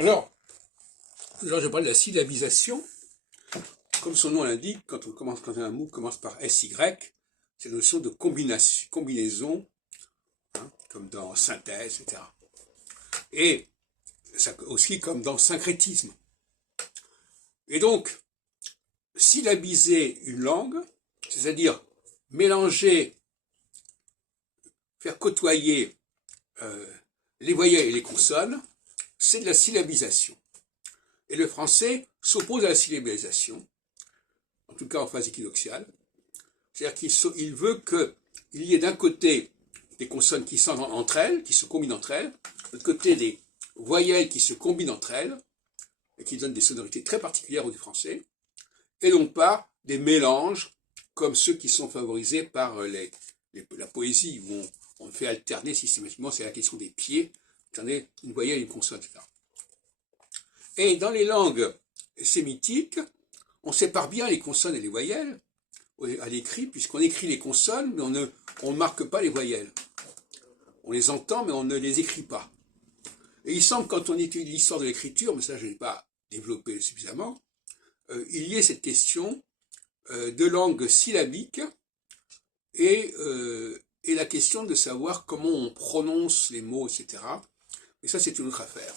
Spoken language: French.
Alors, je parle de la syllabisation. Comme son nom l'indique, quand un mot commence par SY, c'est la notion de combinaison, hein, comme dans synthèse, etc. Et ça, aussi comme dans syncrétisme. Et donc, syllabiser une langue, c'est-à-dire mélanger, faire côtoyer les voyelles et les consonnes, c'est de la syllabisation. Et le français s'oppose à la syllabisation, en tout cas en phase équinoxiale. C'est-à-dire qu'il veut qu'il y ait d'un côté des consonnes qui sont entre elles, qui se combinent entre elles, de l'autre côté des voyelles qui se combinent entre elles, et qui donnent des sonorités très particulières au français, et non pas des mélanges comme ceux qui sont favorisés par la poésie, où on fait alterner systématiquement, c'est la question des pieds, alterner une voyelle et une consonne, etc. Et dans les langues sémitiques, on sépare bien les consonnes et les voyelles à l'écrit, puisqu'on écrit les consonnes, mais on ne marque pas les voyelles. On les entend, mais on ne les écrit pas. Et il semble, quand on étudie l'histoire de l'écriture, mais ça je n'ai pas développé suffisamment, il y ait cette question de langue syllabique et la question de savoir comment on prononce les mots, etc. Mais ça, c'est une autre affaire.